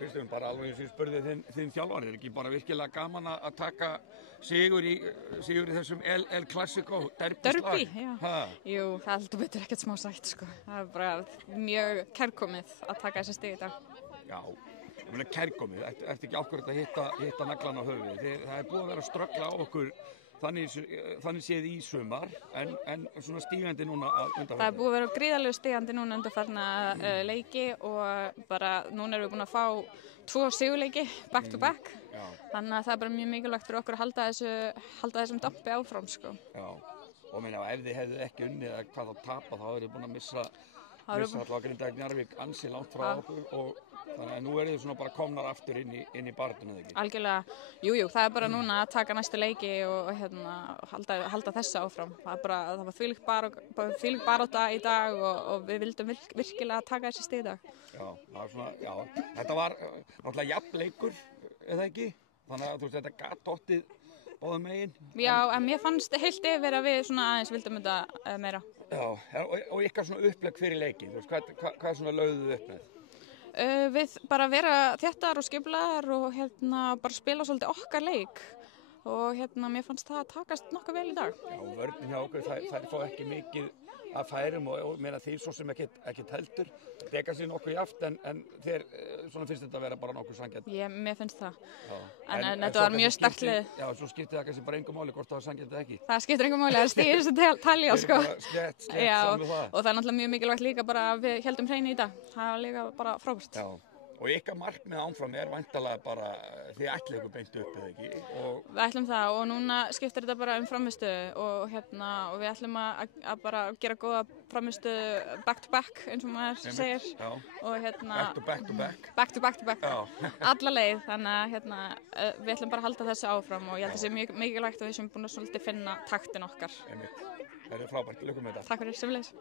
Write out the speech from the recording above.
Kristján, bara alveg eins og ég spurði þinn þjálfari, ekki bara virkilega gaman að taka sigur í þessum El Clasico derby, já. Jú, það heldur betur ekkert smá sætt, sko. Það bara mjög kærkomið að taka þessi stig í dag. Já, ég meina kærkomið, ertu ekki ákveðið að hitta naglan á höfuðið? Það búið að vera að ströggla á okkur þannig séð í sumar, en svona stígandi núna undanfarna. Það búið að vera gríðarlegu stígandi núna undanfarna leiki og bara núna erum við búin að fá 2 sigurleiki back to back. Þannig að það er bara mjög mikilvægt fyrir okkur að halda þessum dampi áfram, sko. Já, og meina ef þið hefðu ekki unnið eða hvað þá tapað, þá hefur þið búin að missa alltaf Grindavík Njarðvík ansi langt frá okkur og þannig að nú eru þið svona bara komnar aftur inn í baráttunni, eða ekki? Algjörlega, jú, það er bara núna að taka næstu leiki og halda þessu áfram. Það var þvílík barátta í dag og við vildum virkilega taka þessi stig í dag. Já, það var svona, já, þetta var náttúrulega jafn leikur, eða ekki? Þannig að þú veist, þetta gat dottið báðum megin. Já, en mér fannst heilt yfir að við svona aðeins vildum þetta meira. Já, og ykkar svona upplegg fyrir leikin, þú veist, hvað svona lögðuð upp með? Við bara vera þéttar og skipulaðar og bara spila svolítið okkar leik og mér fannst það að takast nokkuð vel í dag. Já, vörnin hjá okkur, þær fá ekki mikið að færum og meina því svo sem ekki heldur. Dekar sér nokkuð jaft en þér svona finnst þetta að vera bara nokkuð sanngjarnt. Mér finnst það. En þetta var mjög sterkt lið. Já, svo skiptir það kannski bara engu máli hvort það var sanngjarnt eða ekki. Það skiptir engu máli, það stíður þessu talja, sko. Slett saman það. Og það er náttúrulega mjög mikilvægt líka bara að við héldum hreinu í dag. Það var líka bara frábært. Já. Og ykkar markmið áfram væntanlega bara þið ætlið ykkur beint upp, eða ekki? Við ætlum það og núna skiptir þetta bara frammistöðu og við ætlum að bara gera góða frammistöðu back to back eins og maður segir. Já. Og back to back. Back to back to back. Já. Alla leið, þannig að við ætlum bara að halda þessu áfram og ég held að það sé mjög mikilvægt að við séum búin að svolítið finna taktin okkar. Einmitt. Það er frábært, lykkjum með þetta. Takk fyrir, sömuleiðis.